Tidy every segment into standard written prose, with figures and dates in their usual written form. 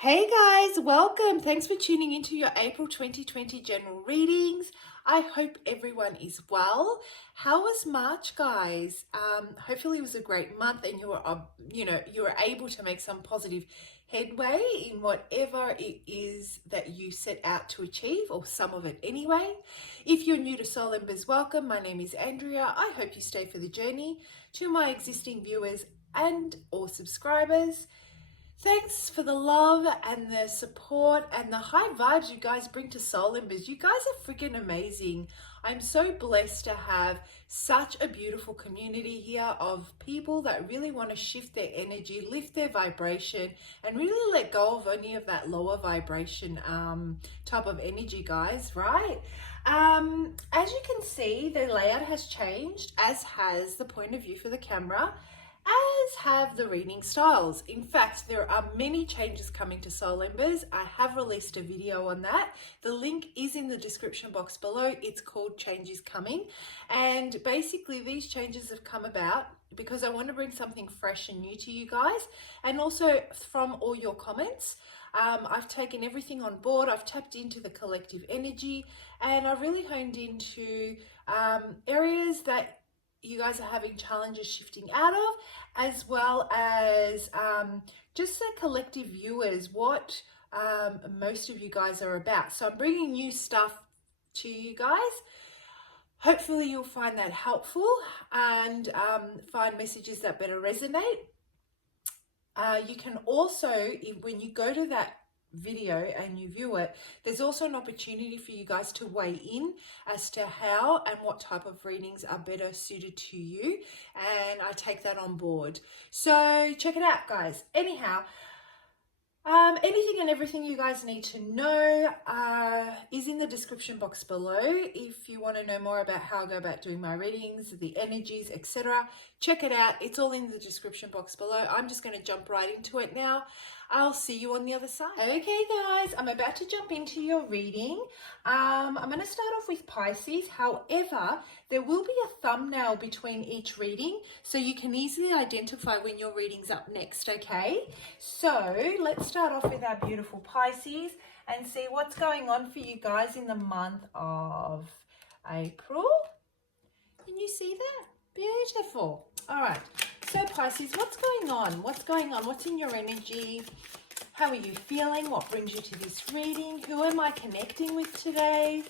Hey guys, welcome. Thanks for tuning into your April 2020 general readings. I hope everyone is well. How was March, guys? Hopefully it was a great month and you were able to make some positive headway in whatever it is that you set out to achieve, or some of it anyway. If you're new to Soul Embers, welcome. My name is Andrea. I hope you stay for the journey. To my existing viewers and or subscribers, thanks for the love and the support and the high vibes you guys bring to Soul Embers. You guys are freaking amazing. I'm so blessed to have such a beautiful community here of people that really want to shift their energy, lift their vibration, and really let go of any of that lower vibration type of energy, guys, right? As you can see, the layout has changed, as has the point of view for the camera, as have the reading styles. In fact, there are many changes coming to Soul Embers. I have released a video on that. The link is in the description box below. It's called Changes Coming. And basically these changes have come about because I want to bring something fresh and new to you guys. And also from all your comments, I've taken everything on board. I've tapped into the collective energy and I've really honed into areas that you guys are having challenges shifting out of, as well as just the collective viewers, what most of you guys are about. So I'm bringing new stuff to you guys. Hopefully you'll find that helpful and find messages that better resonate. You can also, when you go to that video and you view it, there's also an opportunity for you guys to weigh in as to how and what type of readings are better suited to you, and I take that on board. So check it out, guys. Anyhow, anything and everything you guys need to know is in the description box below. If you want to know more about how I go about doing my readings, the energies, etc., check it out. It's all in the description box below. I'm just going to jump right into it now. I'll see you on the other side. Okay, guys, I'm about to jump into your reading. I'm going to start off with Pisces. However, there will be a thumbnail between each reading, so you can easily identify when your reading's up next, okay? So let's start off with our beautiful Pisces and see what's going on for you guys in the month of April. Can you see that? Beautiful. All right. So Pisces, what's going on? What's going on? What's in your energy? How are you feeling? What brings you to this reading? Who am I connecting with today?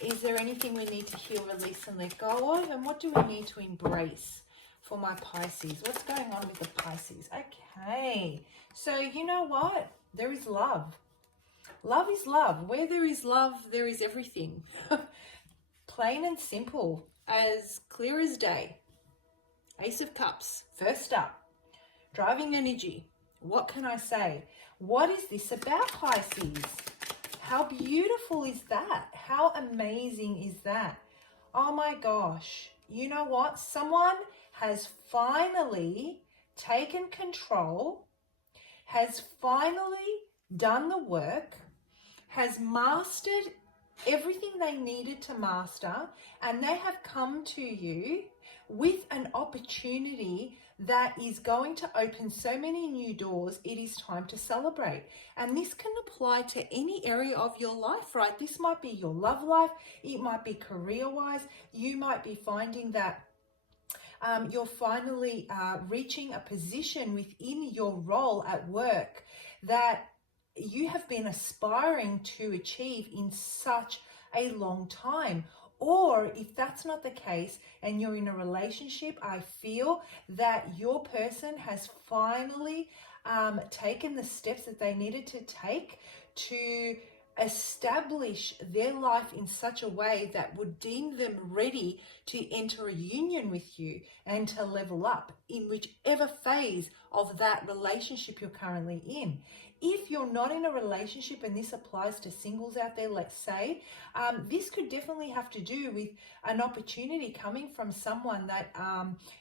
Is there anything we need to heal, release, and let go of? And what do we need to embrace for my Pisces? What's going on with the Pisces? Okay. So you know what? There is love. Love is love. Where there is love, there is everything. Plain and simple, as clear as day. Ace of Cups, first up. Driving energy. What can I say? What is this about, Pisces? How beautiful is that? How amazing is that? Oh my gosh. You know what? Someone has finally taken control, has finally done the work, has mastered everything they needed to master, and they have come to you with an opportunity that is going to open so many new doors. It is time to celebrate. And this can apply to any area of your life, right? This might be your love life. It might be career-wise. You might be finding that you're finally reaching a position within your role at work that you have been aspiring to achieve in such a long time. Or if that's not the case and you're in a relationship, I feel that your person has finally taken the steps that they needed to take to establish their life in such a way that would deem them ready to enter a union with you and to level up in whichever phase of that relationship you're currently in. If you're not in a relationship, and this applies to singles out there, let's say, this could definitely have to do with an opportunity coming from someone that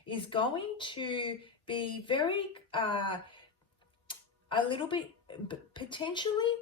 is going to be very, a little bit potentially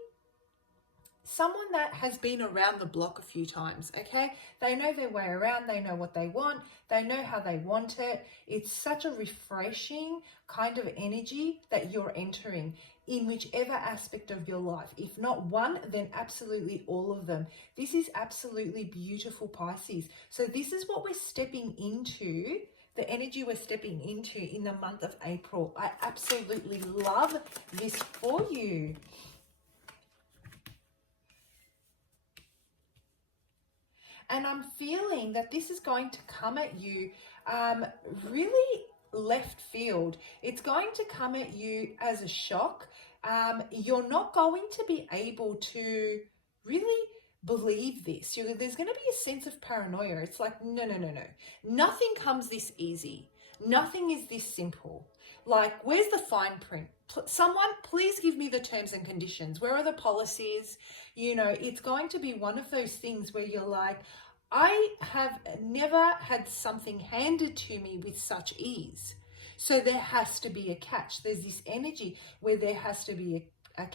someone that has been around the block a few times, okay? They know their way around, they know what they want, they know how they want it. It's such a refreshing kind of energy that you're entering in whichever aspect of your life. If not one, then absolutely all of them. This is absolutely beautiful, Pisces. So this is what we're stepping into, the energy we're stepping into in the month of April. I absolutely love this for you. And I'm feeling that this is going to come at you really left field. It's going to come at you as a shock. You're not going to be able to really believe this. There's going to be a sense of paranoia. It's like, no, no, no, no. Nothing comes this easy. Nothing is this simple. Like, where's the fine print? Someone, please give me the terms and conditions. Where are the policies? It's going to be one of those things where you're like, I have never had something handed to me with such ease. So there has to be a catch. There's this energy where there has to be a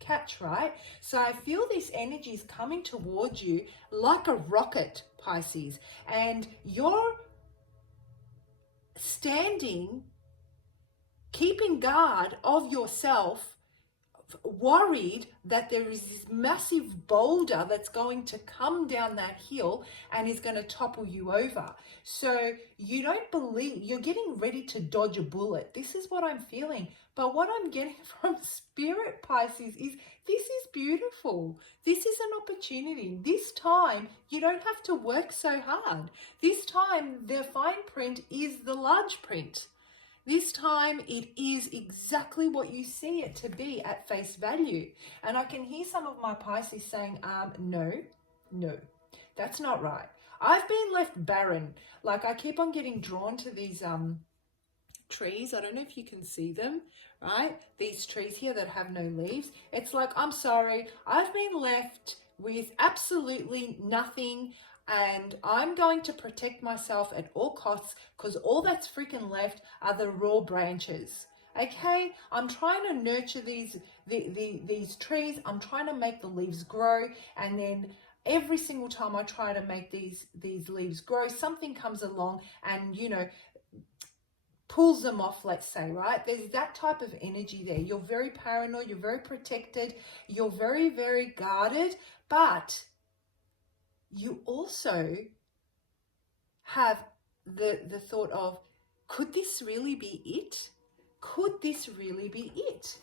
catch, right? So I feel this energy is coming towards you like a rocket, Pisces, and you're standing, keeping guard of yourself, worried that there is this massive boulder that's going to come down that hill and is going to topple you over. So you don't believe, you're getting ready to dodge a bullet. This is what I'm feeling. But what I'm getting from Spirit, Pisces, is this is beautiful. This is an opportunity. This time, you don't have to work so hard. This time, the fine print is the large print. This time it is exactly what you see it to be at face value. And I can hear some of my Pisces saying, no, that's not right. I've been left barren. Like, I keep on getting drawn to these trees. I don't know if you can see them, right? These trees here that have no leaves. It's like, I'm sorry, I've been left with absolutely nothing, and I'm going to protect myself at all costs because all that's freaking left are the raw branches. Okay, I'm trying to nurture these trees. I'm trying to make the leaves grow, and then every single time I try to make these leaves grow, something comes along and pulls them off, let's say, right? There's that type of energy there. You're very paranoid, you're very protected, you're very, very guarded, but you also have the thought of, could this really be it? Could this really be it?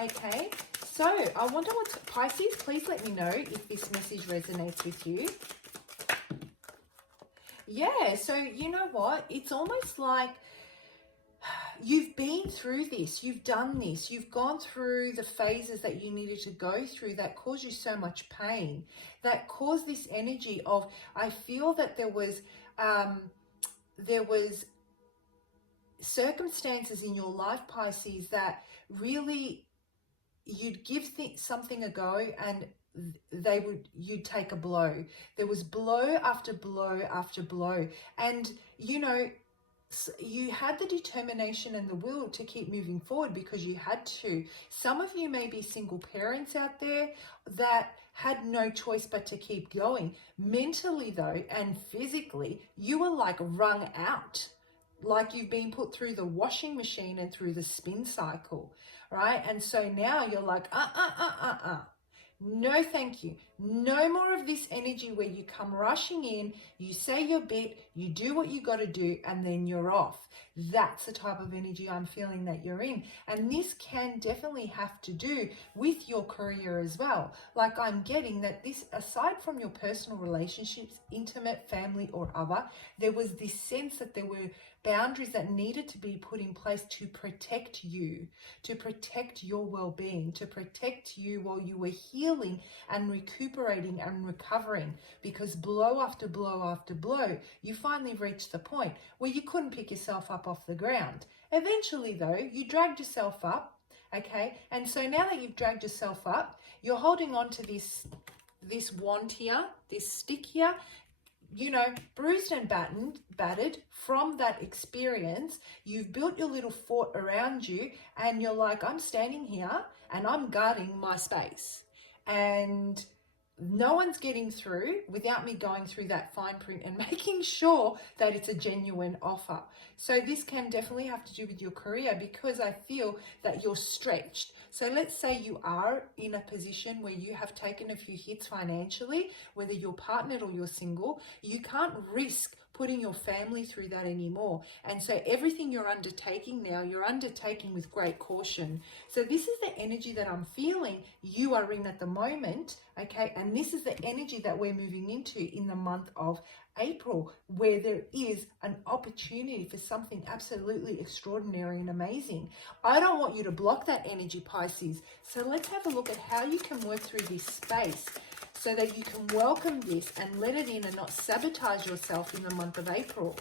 Okay, so I wonder what, Pisces, please let me know if this message resonates with you. Yeah, so you know what? It's almost like you've been through this, you've done this, you've gone through the phases that you needed to go through that caused you so much pain, that caused this energy of, I feel that there was circumstances in your life, Pisces, that really you'd give something a go and you'd take a blow. There was blow after blow after blow. And, you had the determination and the will to keep moving forward because you had to. Some of you may be single parents out there that had no choice but to keep going. Mentally, though, and physically, you were like wrung out, like you've been put through the washing machine and through the spin cycle, right? And so now you're like, no, thank you. No more of this energy where you come rushing in, you say your bit, you do what you got to do, and then you're off. That's the type of energy I'm feeling that you're in. And this can definitely have to do with your career as well. Like, I'm getting that this, aside from your personal relationships, intimate, family, or other, there was this sense that there were boundaries that needed to be put in place to protect you, to protect your well-being, to protect you while you were healing and recuperating and recovering, because blow after blow after blow, you finally reached the point where you couldn't pick yourself up off the ground. Eventually, though, you dragged yourself up, okay? And so now that you've dragged yourself up, you're holding on to this wand here, this stick here, bruised and battered from that experience. You've built your little fort around you, and you're like, I'm standing here and I'm guarding my space. and no one's getting through without me going through that fine print and making sure that it's a genuine offer. So this can definitely have to do with your career, because I feel that you're stretched. So let's say you are in a position where you have taken a few hits financially, whether you're partnered or you're single. You can't risk putting your family through that anymore. And so everything you're undertaking now, you're undertaking with great caution. So this is the energy that I'm feeling you are in at the moment, okay? And this is the energy that we're moving into in the month of April, where there is an opportunity for something absolutely extraordinary and amazing. I don't want you to block that energy, Pisces. So let's have a look at how you can work through this space so that you can welcome this and let it in and not sabotage yourself in the month of April.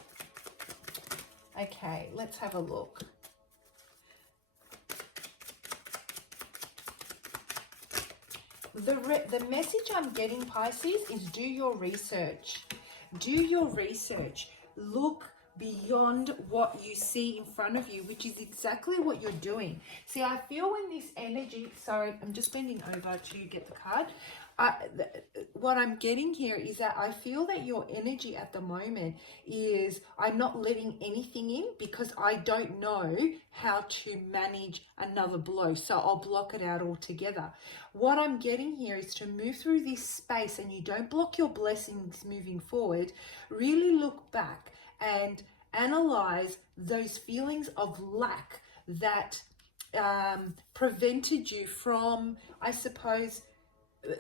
Okay, let's have a look. The message I'm getting, Pisces, is do your research. Do your research. Look beyond what you see in front of you, which is exactly what you're doing. See, I feel when this energy, sorry, I'm just bending over to get the card. What I'm getting here is that I feel that your energy at the moment is, I'm not letting anything in because I don't know how to manage another blow. So I'll block it out altogether. What I'm getting here is to move through this space, and you don't block your blessings moving forward. Really look back and analyze those feelings of lack that prevented you from, I suppose,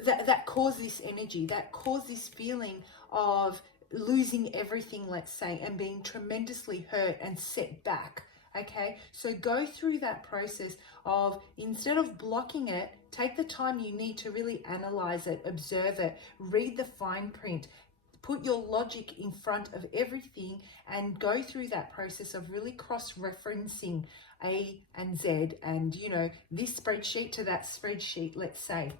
that caused this energy, that caused this feeling of losing everything, let's say, and being tremendously hurt and set back. Okay, so go through that process of, instead of blocking it, take the time you need to really analyze it, observe it, read the fine print, put your logic in front of everything, and go through that process of really cross-referencing A and Z, and, you know, this spreadsheet to that spreadsheet, let's say.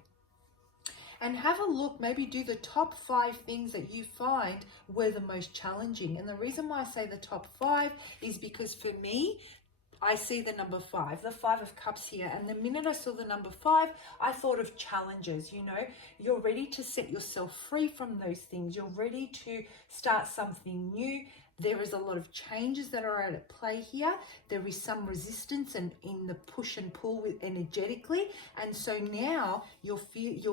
And have a look, maybe do the top 5 things that you find were the most challenging. And the reason why I say the top 5 is because for me, I see the number 5, the 5 of Cups here. And the minute I saw the number 5, I thought of challenges. You know, you're ready to set yourself free from those things. You're ready to start something new. There is a lot of changes that are at play here. There is some resistance and in the push and pull with energetically. And so now you're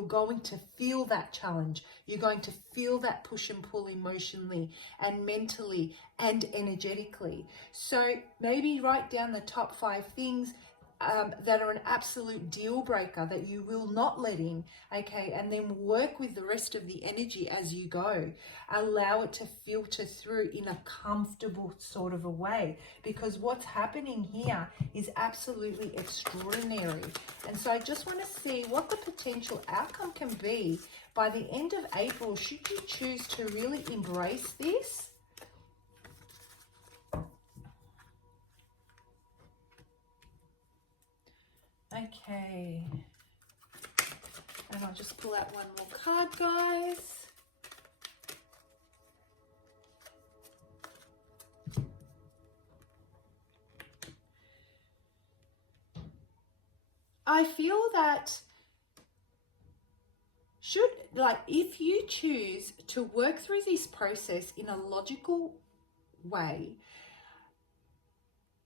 going to feel that challenge. You're going to feel that push and pull emotionally and mentally and energetically. So maybe write down the top 5 things that are an absolute deal breaker that you will not let in, okay, and then work with the rest of the energy as you go. Allow it to filter through in a comfortable sort of a way, because what's happening here is absolutely extraordinary. And so I just want to see what the potential outcome can be by the end of April, should you choose to really embrace this. Okay, and I'll just pull out one more card, guys. I feel that if you choose to work through this process in a logical way,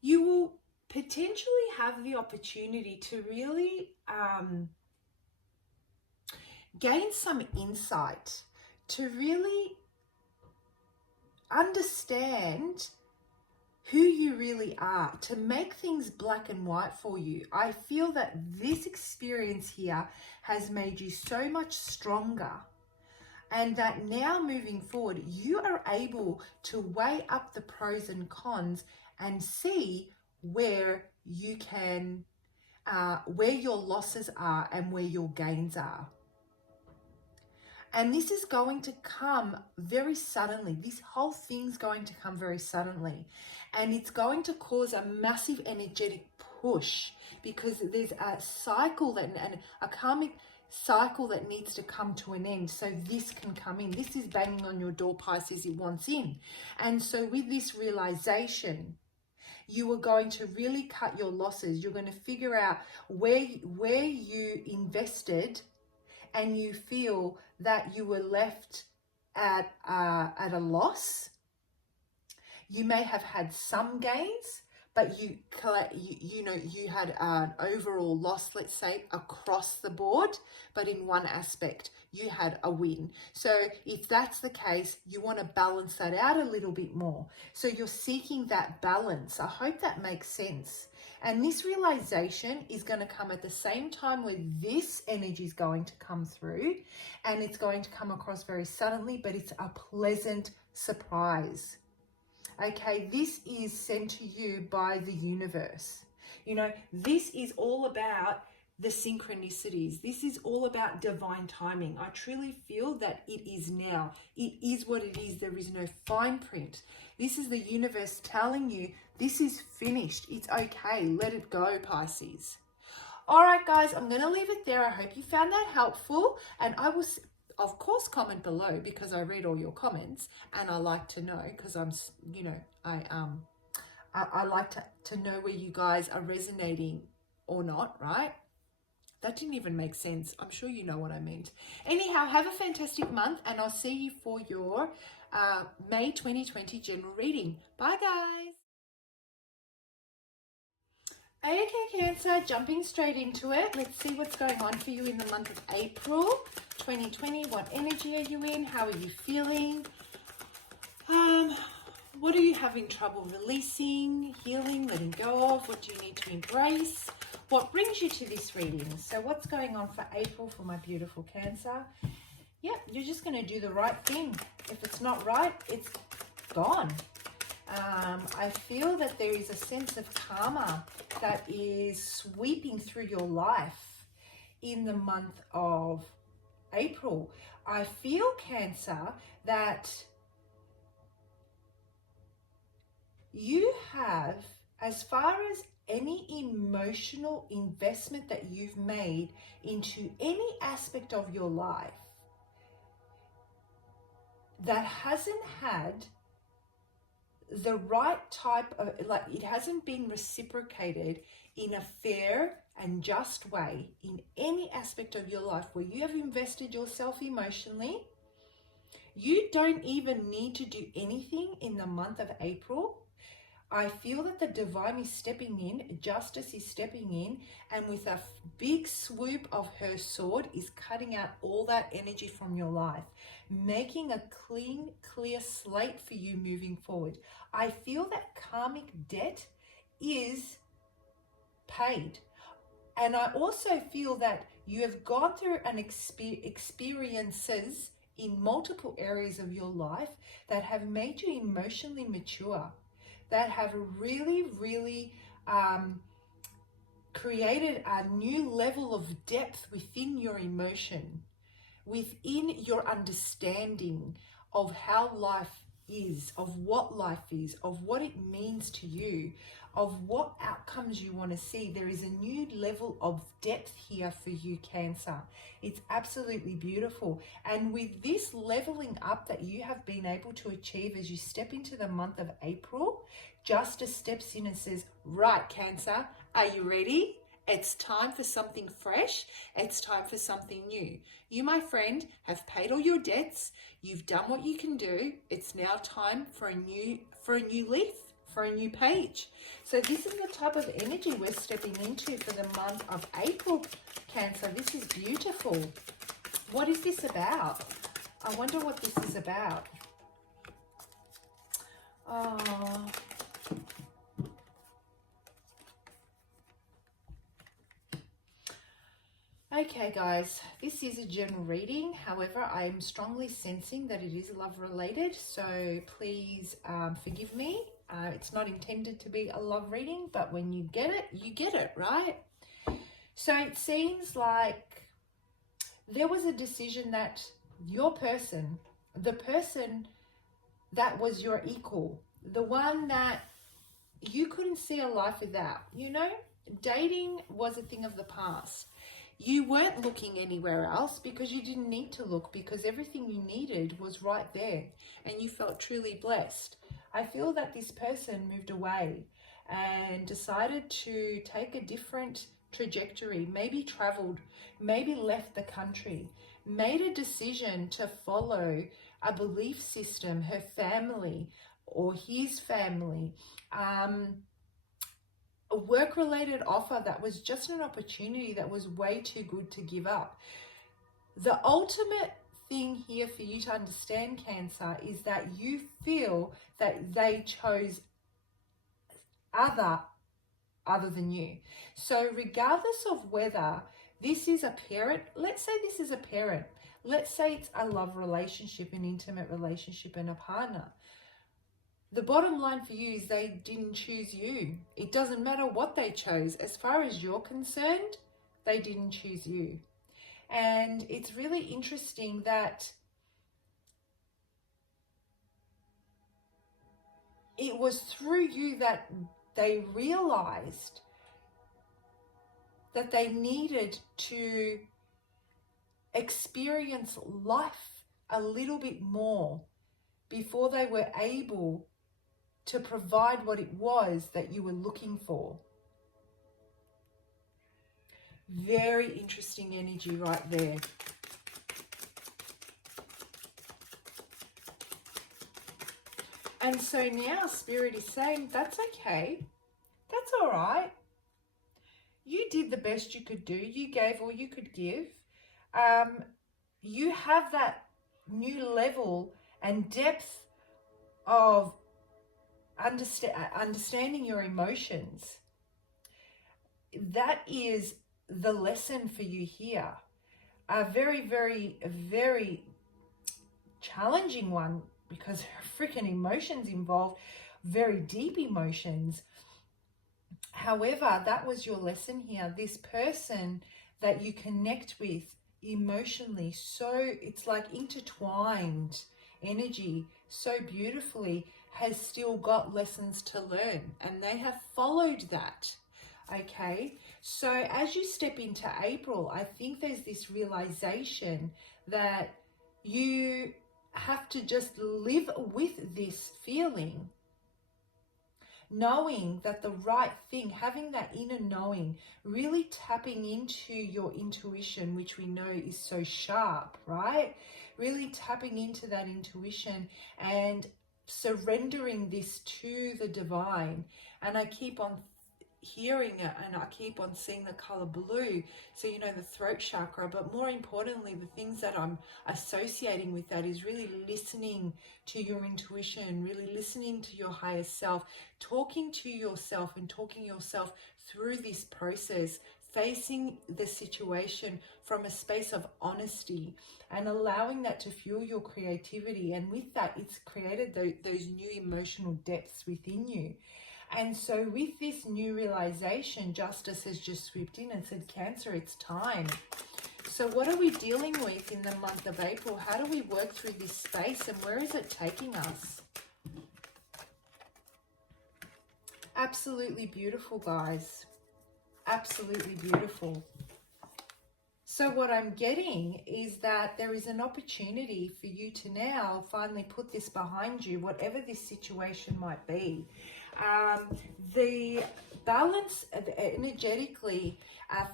you will potentially have the opportunity to really gain some insight, to really understand who you really are, to make things black and white for you. I feel that this experience here has made you so much stronger, and that now moving forward, you are able to weigh up the pros and cons and see where you can, where your losses are and where your gains are. And this is going to come very suddenly. This whole thing's going to come very suddenly. And it's going to cause a massive energetic push, because there's a cycle and a karmic cycle that needs to come to an end, so this can come in. This is banging on your door, Pisces. It wants in. And so with this realization, you are going to really cut your losses. You're going to figure out where you invested and you feel that you were left at a loss. You may have had some gains, but you had an overall loss, let's say, across the board, but in one aspect you had a win. So if that's the case, you want to balance that out a little bit more. So you're seeking that balance. I hope that makes sense. And this realization is going to come at the same time where this energy is going to come through, and it's going to come across very suddenly, but it's a pleasant surprise. Okay, this is sent to you by the universe. You know, this is all about the synchronicities. This is all about divine timing. I truly feel that it is now. It is what it is. There is no fine print. This is the universe telling you this is finished. It's okay. Let it go, Pisces. All right, guys, I'm going to leave it there. I hope you found that helpful, and I will, of course, comment below because I read all your comments and I like to know, because I'm, you know, I like to know where you guys are resonating or not, right? That didn't even make sense. I'm sure you know what I meant. Anyhow, have a fantastic month, and I'll see you for your May 2020 general reading. Bye, guys. Okay, Cancer, jumping straight into it. Let's see what's going on for you in the month of April 2020. What energy are you in? How are you feeling? What are you having trouble releasing, healing, letting go of? What do you need to embrace? What brings you to this reading? So what's going on for April for my beautiful Cancer? Yep, you're just going to do the right thing. If it's not right, it's gone. I feel that there is a sense of karma that is sweeping through your life in the month of April. I feel, Cancer, that you have, as far as any emotional investment that you've made into any aspect of your life that hasn't had the right type of, like, it hasn't been reciprocated in a fair and just way in any aspect of your life where you have invested yourself emotionally. You don't even need to do anything in the month of April. I feel that the divine is stepping in, justice is stepping in, and with a big swoop of her sword is cutting out all that energy from your life, making a clean, clear slate for you moving forward. I feel that karmic debt is paid. And I also feel that you have gone through an experiences in multiple areas of your life that have made you emotionally mature, that have really, really created a new level of depth within your emotion, within your understanding of how life is, of what life is, of what it means to you, of what outcomes you want to see. There is a new level of depth here for you, Cancer. It's absolutely beautiful. And with this leveling up that you have been able to achieve as you step into the month of April, Justice steps in and says, right, Cancer, are you ready? It's time for something fresh. It's time for something new. You, my friend, have paid all your debts. You've done what you can do. It's now time for a new leaf, for a new page. So this is the type of energy we're stepping into for the month of April, Cancer. This is beautiful. What is this about? I wonder what this is about. Oh. Okay, guys, this is a general reading. However, I am strongly sensing that it is love related, so please forgive me. It's not intended to be a love reading, but when you get it, right? So it seems like there was a decision that your person, the person that was your equal, the one that you couldn't see a life without, you know, dating was a thing of the past. You weren't looking anywhere else because you didn't need to look, because everything you needed was right there and you felt truly blessed. I feel that this person moved away and decided to take a different trajectory, maybe traveled, maybe left the country, made a decision to follow a belief system, her family or his family, a work-related offer that was just an opportunity that was way too good to give up. The ultimate thing here for you to understand, Cancer, is that you feel that they chose other than you. So regardless of whether this is a parent, let's say this is a parent, let's say it's a love relationship, an intimate relationship, and a partner. The bottom line for you is they didn't choose you. It doesn't matter what they chose. As far as you're concerned, they didn't choose you. And it's really interesting that it was through you that they realized that they needed to experience life a little bit more before they were able to provide what it was that you were looking for. Very interesting energy right there. And so now Spirit is saying, that's okay. That's all right. You did the best you could do. You gave all you could give. You have that new level and depth of understanding your emotions. That is the lesson for you here. A very, very, very challenging one, because freaking emotions involved, very deep emotions. However, that was your lesson here. This person that you connect with emotionally, so it's like intertwined energy so beautifully, has still got lessons to learn, and they have followed that. Okay, so as you step into April, I think there's this realization that you have to just live with this feeling, knowing that the right thing, having that inner knowing, really tapping into your intuition, which we know is so sharp, right? Really tapping into that intuition and surrendering this to the divine. And I keep on hearing it, and I keep on seeing the color blue, so you know, the throat chakra. But more importantly, the things that I'm associating with that is really listening to your intuition, really listening to your higher self, talking to yourself and talking yourself through this process, facing the situation from a space of honesty and allowing that to fuel your creativity. And with that, it's created those new emotional depths within you. And so with this new realization, Justice has just swooped in and said, Cancer, it's time. So what are we dealing with in the month of April? How do we work through this space, and where is it taking us? Absolutely beautiful, guys. Absolutely beautiful. So what I'm getting is that there is an opportunity for you to now finally put this behind you, whatever this situation might be. The balance energetically,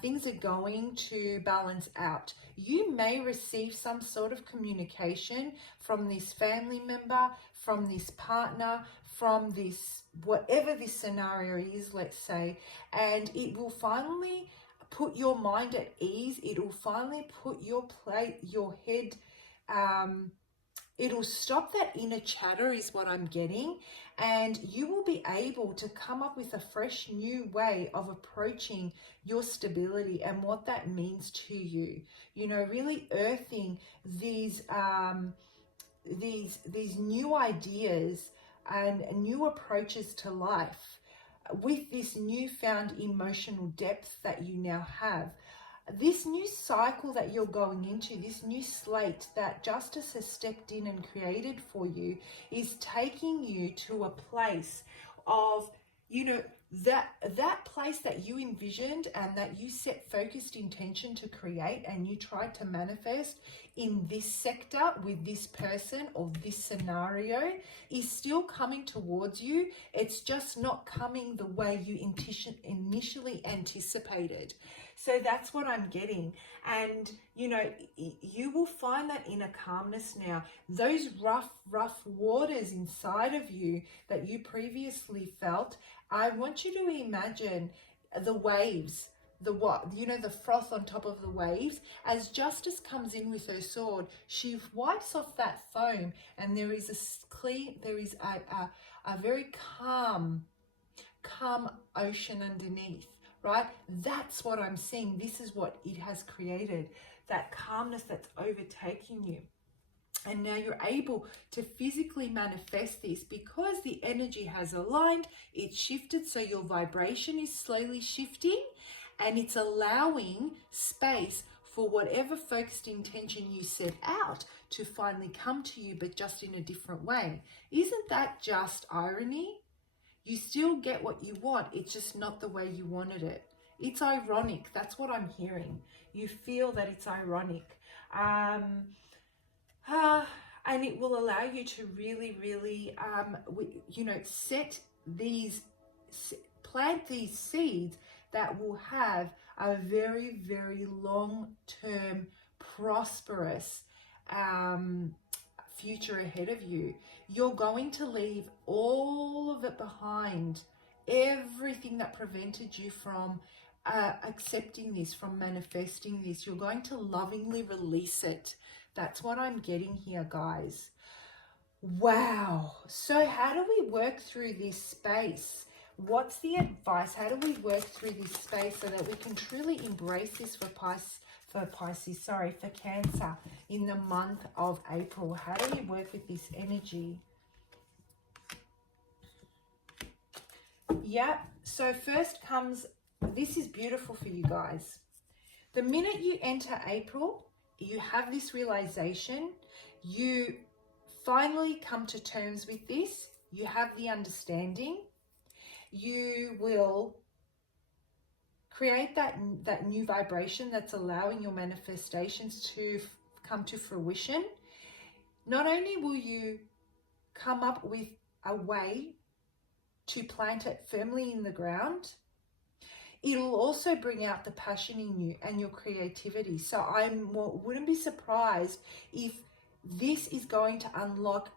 things are going to balance out. You may receive some sort of communication from this family member, from this partner, from this, whatever this scenario is, let's say, and it will finally put your mind at ease. It will finally put your head, it'll stop that inner chatter is what I'm getting, and you will be able to come up with a fresh new way of approaching your stability and what that means to you. You know, really earthing these new ideas and new approaches to life with this newfound emotional depth that you now have. This new cycle that you're going into, this new slate that Justice has stepped in and created for you, is taking you to a place of, you know, that place that you envisioned and that you set focused intention to create and you tried to manifest in this sector with this person or this scenario is still coming towards you. It's just not coming the way you initially anticipated. So that's what I'm getting. And, you know, you will find that inner calmness now. Those rough waters inside of you that you previously felt, I want you to imagine the waves, the froth on top of the waves. As Justice comes in with her sword, she wipes off that foam, and there is a very calm ocean underneath, right? That's what I'm seeing. This is what it has created, that calmness that's overtaking you. And now you're able to physically manifest this because the energy has aligned, it's shifted, so your vibration is slowly shifting, and it's allowing space for whatever focused intention you set out to finally come to you, but just in a different way. Isn't that just irony? You still get what you want, it's just not the way you wanted it. It's ironic, that's what I'm hearing. You feel that it's ironic. And it will allow you to really, plant these seeds that will have a very, very long-term, prosperous future ahead of you. You're going to leave all of it behind, everything that prevented you from accepting this, from manifesting this. You're going to lovingly release it. That's what I'm getting here, guys. Wow. So how do we work through this space? What's the advice? How do we work through this space so that we can truly embrace this for Cancer in the month of April? How do we work with this energy? Yeah, so first comes, this is beautiful for you guys. The minute you enter April, you have this realization, you finally come to terms with this, you have the understanding, you will create that new vibration that's allowing your manifestations to come to fruition. Not only will you come up with a way to plant it firmly in the ground, it'll also bring out the passion in you and your creativity. So I wouldn't be surprised if this is going to unlock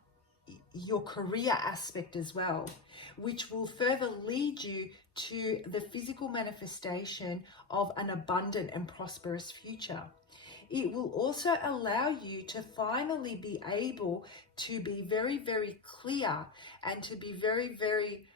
your career aspect as well, which will further lead you to the physical manifestation of an abundant and prosperous future. It will also allow you to finally be able to be very, very clear and to be very, very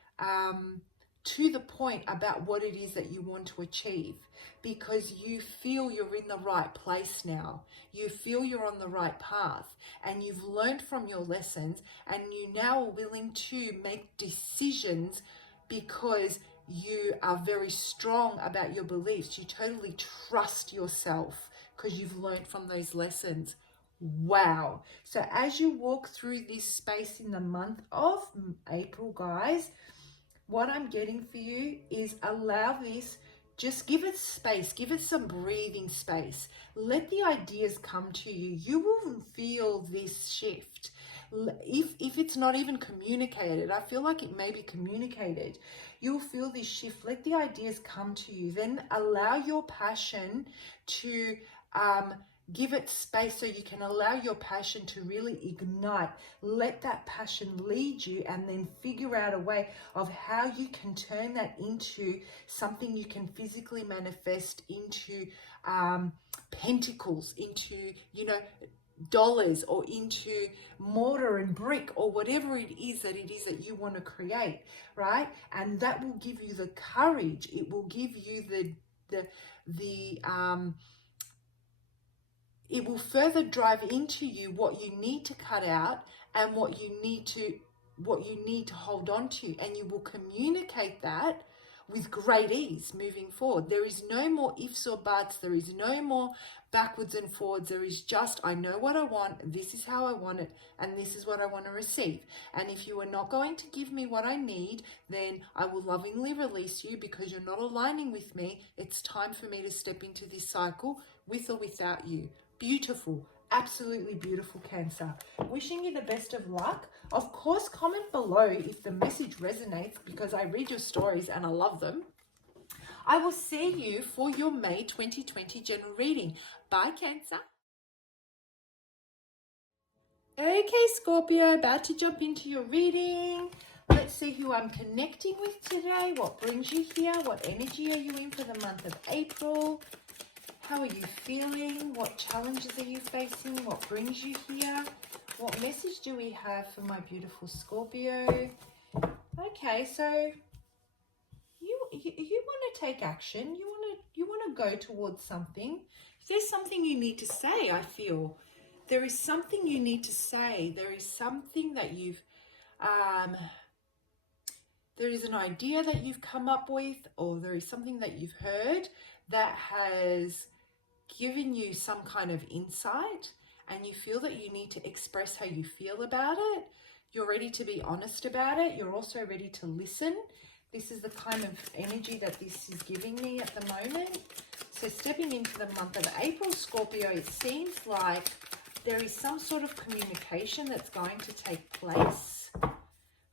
to the point about what it is that you want to achieve, because you feel you're in the right place now. You feel you're on the right path and you've learned from your lessons, and you now are willing to make decisions because you are very strong about your beliefs. You totally trust yourself because you've learned from those lessons. Wow. So as you walk through this space in the month of April, guys, what I'm getting for you is allow this, just give it space, give it some breathing space. Let the ideas come to you. You will feel this shift. If it's not even communicated, I feel like it may be communicated. You'll feel this shift. Let the ideas come to you. Then allow your passion to give it space so you can allow your passion to really ignite. Let that passion lead you, and then figure out a way of how you can turn that into something you can physically manifest into pentacles, into, dollars, or into mortar and brick, or whatever it is that you want to create, right? And that will give you the courage. It will give you it will further drive into you what you need to cut out and what you need to hold on to, and you will communicate that with great ease moving forward. There is no more ifs or buts. There is no more backwards and forwards. There is just, I know what I want. This is how I want it. And this is what I want to receive. And if you are not going to give me what I need, then I will lovingly release you because you're not aligning with me. It's time for me to step into this cycle with or without you. Beautiful. Absolutely beautiful, Cancer. Wishing you the best of luck. Of course, comment below if the message resonates because I read your stories and I love them. I will see you for your May 2020 general reading. Bye, Cancer. Okay, Scorpio, about to jump into your reading. Let's see who I'm connecting with today. What brings you here? What energy are you in for the month of April? How are you feeling? What challenges are you facing? What brings you here? What message do we have for my beautiful Scorpio? Okay, so you want to take action. You want to go towards something. There's something you need to say, I feel. There is something you need to say. There is something that you've there is an idea that you've come up with, or there is something that you've heard that has given you some kind of insight, and you feel that you need to express how you feel about it. You're ready to be honest about it. You're also ready to listen. This is the kind of energy that this is giving me at the moment. So stepping into the month of April, Scorpio, it seems like there is some sort of communication that's going to take place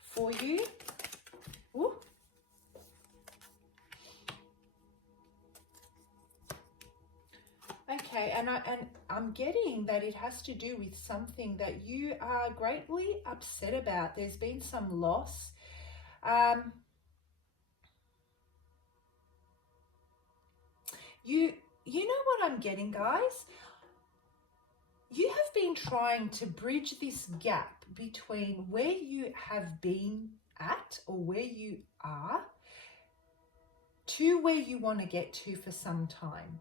for you. Ooh. Okay, and I'm getting that it has to do with something that you are greatly upset about. There's been some loss. You know what I'm getting, guys? You have been trying to bridge this gap between where you have been at or where you are to where you want to get to for some time.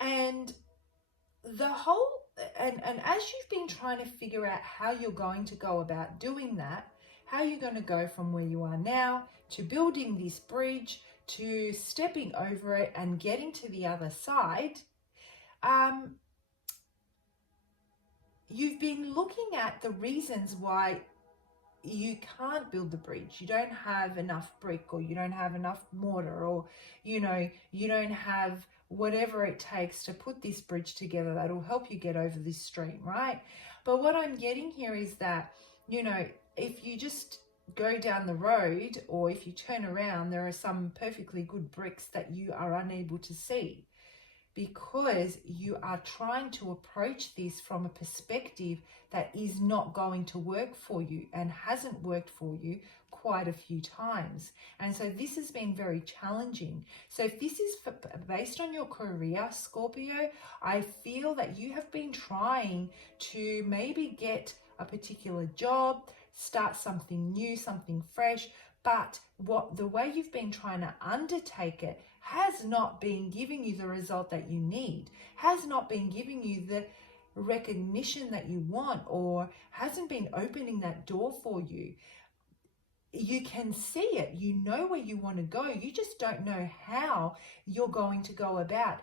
And the whole, and as you've been trying to figure out how you're going to go about doing that, how you're going to go from where you are now to building this bridge, to stepping over it and getting to the other side, you've been looking at the reasons why you can't build the bridge. You don't have enough brick, or you don't have enough mortar, or you don't have whatever it takes to put this bridge together that'll help you get over this stream, right? But what I'm getting here is that, if you just go down the road, or if you turn around, there are some perfectly good bricks that you are unable to see, because you are trying to approach this from a perspective that is not going to work for you and hasn't worked for you quite a few times. And so this has been very challenging. So if this is based on your career, Scorpio, I feel that you have been trying to maybe get a particular job, start something new, something fresh, but the way you've been trying to undertake it has not been giving you the result that you need, has not been giving you the recognition that you want, or hasn't been opening that door for you. You can see it, you know where you want to go, you just don't know how you're going to go about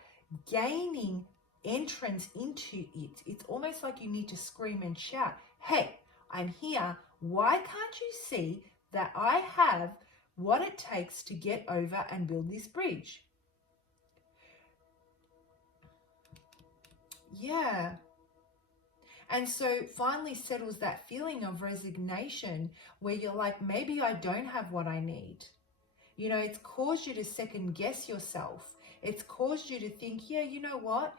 gaining entrance into it. It's almost like you need to scream and shout, hey, I'm here. Why can't you see that I have what it takes to get over and build this bridge? Yeah. And so finally settles that feeling of resignation where you're like, maybe I don't have what I need. It's caused you to second guess yourself. It's caused you to think, yeah, you know what?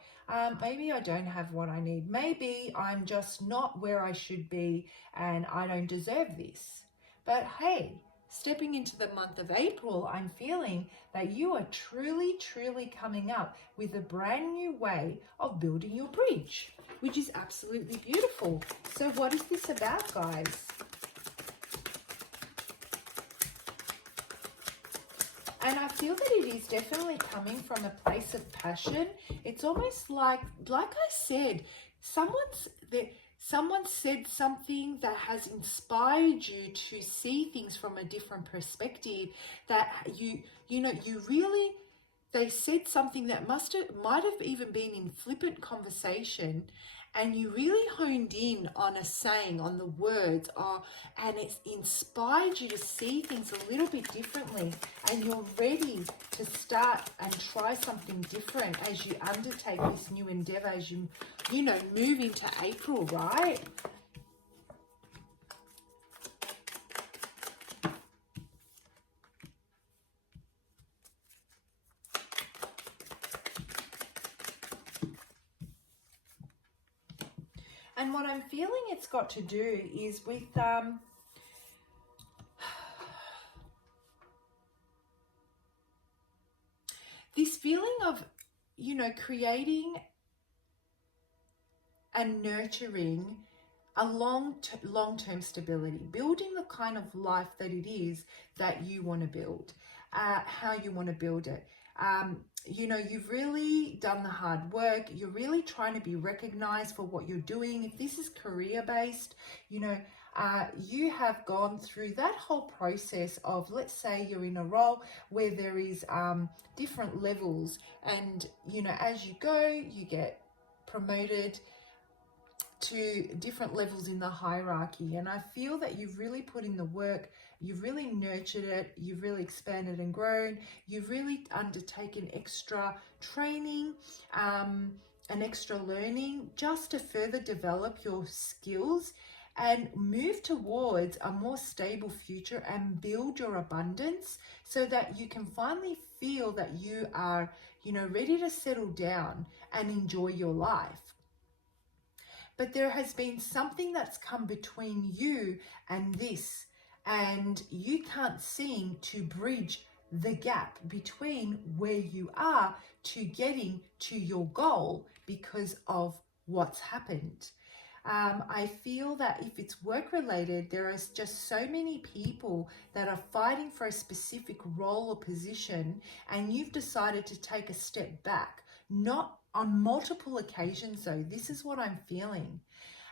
Maybe I don't have what I need. Maybe I'm just not where I should be and I don't deserve this. But hey, stepping into the month of April, I'm feeling that you are truly, truly coming up with a brand new way of building your bridge, which is absolutely beautiful. So what is this about, guys? And I feel that it is definitely coming from a place of passion. It's almost like I said, someone said something that has inspired you to see things from a different perspective, that you really, they said something that might have even been in flippant conversation, and you really honed in on a saying, on the words, and it's inspired you to see things a little bit differently, and you're ready to start and try something different as you undertake this new endeavor, as you move into April, right? And what I'm feeling it's got to do is with this feeling of, creating and nurturing a long-term stability, building the kind of life that it is that you want to build, how you want to build it. You've really done the hard work. You're really trying to be recognized for what you're doing. If this is career-based, you have gone through that whole process of, let's say you're in a role where there is different levels, and as you go, you get promoted to different levels in the hierarchy. And I feel that you've really put in the work, you've really nurtured it, you've really expanded and grown, you've really undertaken extra training and extra learning just to further develop your skills and move towards a more stable future and build your abundance, so that you can finally feel that you are, ready to settle down and enjoy your life. But there has been something that's come between you and this, and you can't seem to bridge the gap between where you are to getting to your goal because of what's happened. I feel that if it's work related, there is just so many people that are fighting for a specific role or position, and you've decided to take a step back, not on multiple occasions though. This is what I'm feeling.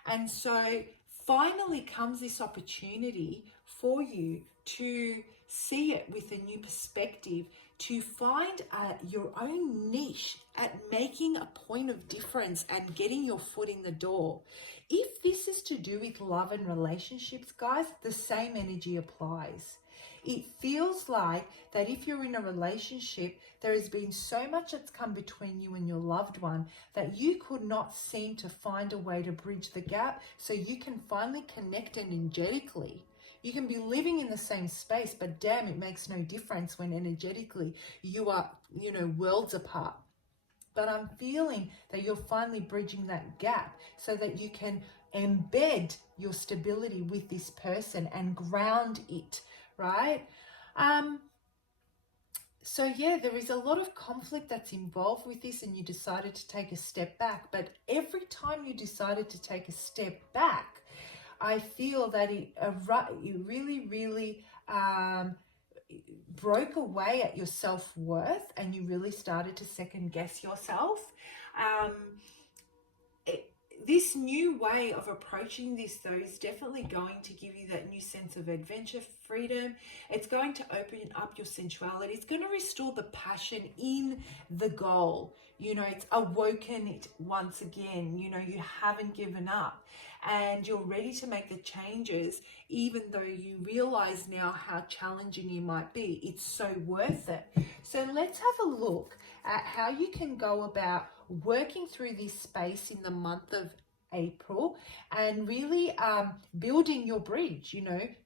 And so finally comes this opportunity for you to see it with a new perspective, to find your own niche at making a point of difference and getting your foot in the door. If this is to do with love and relationships, guys, the same energy applies. It feels like that if you're in a relationship, there has been so much that's come between you and your loved one that you could not seem to find a way to bridge the gap so you can finally connect energetically. You can be living in the same space, but damn, it makes no difference when energetically you are, worlds apart. But I'm feeling that you're finally bridging that gap so that you can embed your stability with this person and ground it, right? So yeah, there is a lot of conflict that's involved with this, and you decided to take a step back. But every time you decided to take a step back, I feel that it really, really broke away at your self-worth, and you really started to second guess yourself. This new way of approaching this, though, is definitely going to give you that new sense of adventure, freedom. It's going to open up your sensuality. It's going to restore the passion in the goal. It's awoken it once again. You haven't given up, and you're ready to make the changes, even though you realize now how challenging it might be. It's so worth it. So let's have a look at how you can go about working through this space in the month of April and really building your bridge,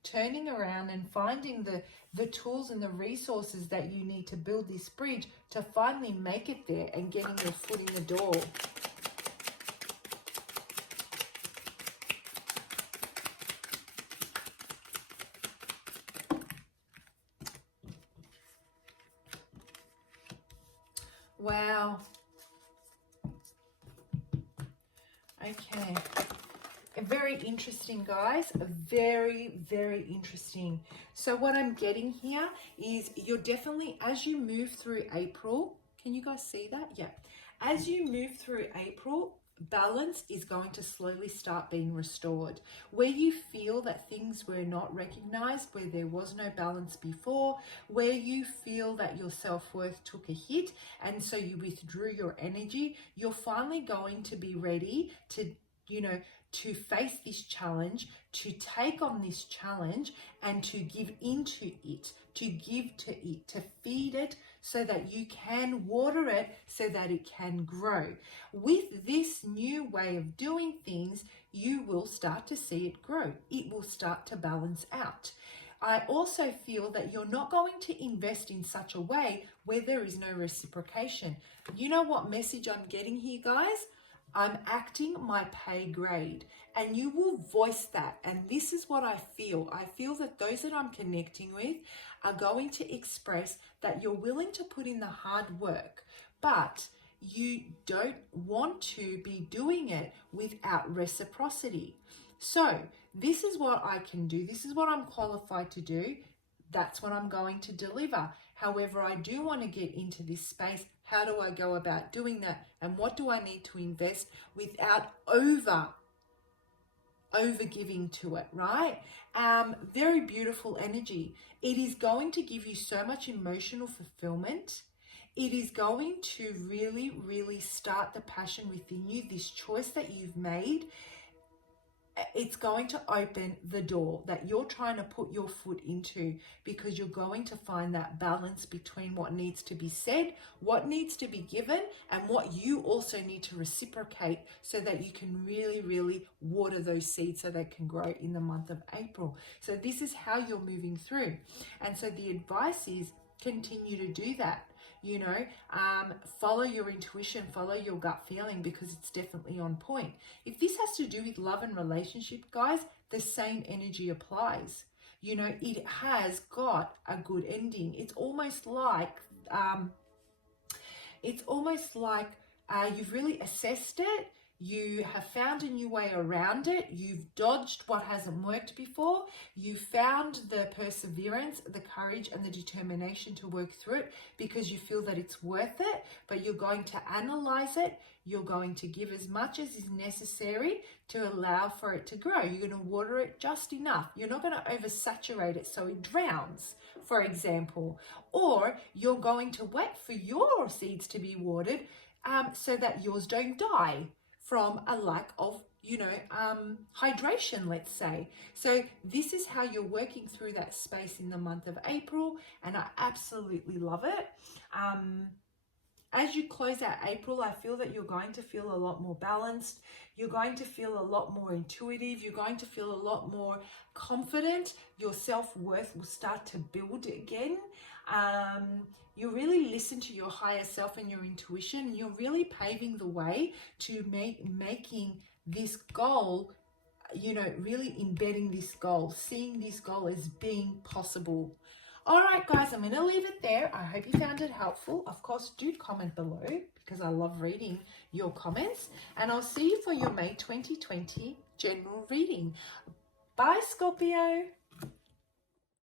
turning around and finding the tools and the resources that you need to build this bridge to finally make it there and getting your foot in the door. Wow. Okay. Very interesting, guys. Very, very interesting. So what I'm getting here is you're definitely, as you move through April, can you guys see that? Yeah. As you move through April, balance is going to slowly start being restored. Where you feel that things were not recognized, where there was no balance before, where you feel that your self-worth took a hit and so you withdrew your energy, you're finally going to be ready to, to face this challenge, to take on this challenge and to give into it, to give to it, to feed it so that you can water it so that it can grow. With this new way of doing things, you will start to see it grow. It will start to balance out. I also feel that you're not going to invest in such a way where there is no reciprocation. You know what message I'm getting here, guys? I'm acting my pay grade, and you will voice that. And this is what I feel. I feel that those that I'm connecting with are going to express that you're willing to put in the hard work, but you don't want to be doing it without reciprocity. So this is what I can do. This is what I'm qualified to do. That's what I'm going to deliver. However, I do want to get into this space. How do I go about doing that? And what do I need to invest without over giving to it, right? Very beautiful energy. It is going to give you so much emotional fulfillment. It is going to really, really start the passion within you, this choice that you've made. It's going to open the door that you're trying to put your foot into, because you're going to find that balance between what needs to be said, what needs to be given, and what you also need to reciprocate so that you can really, really water those seeds so they can grow in the month of April. So this is how you're moving through. And so the advice is continue to do that. Follow your intuition, follow your gut feeling, because it's definitely on point. If this has to do with love and relationship, guys, the same energy applies. It has got a good ending. It's almost like you've really assessed it. You have found a new way around it. You've dodged what hasn't worked before. You found the perseverance, the courage, and the determination to work through it because you feel that it's worth it, but you're going to analyze it. You're going to give as much as is necessary to allow for it to grow. You're going to water it just enough. You're not going to oversaturate it so it drowns, for example. Or you're going to wait for your seeds to be watered so that yours don't die from a lack of, hydration, let's say. So this is how you're working through that space in the month of April, and I absolutely love it. As you close out April, I feel that you're going to feel a lot more balanced. You're going to feel a lot more intuitive. You're going to feel a lot more confident. Your self-worth will start to build again. You really listen to your higher self and your intuition. You're really paving the way to making this goal, really embedding this goal, seeing this goal as being possible. All right, guys, I'm going to leave it there. I hope you found it helpful. Of course, do comment below because I love reading your comments. And I'll see you for your May 2020 general reading. Bye, Scorpio.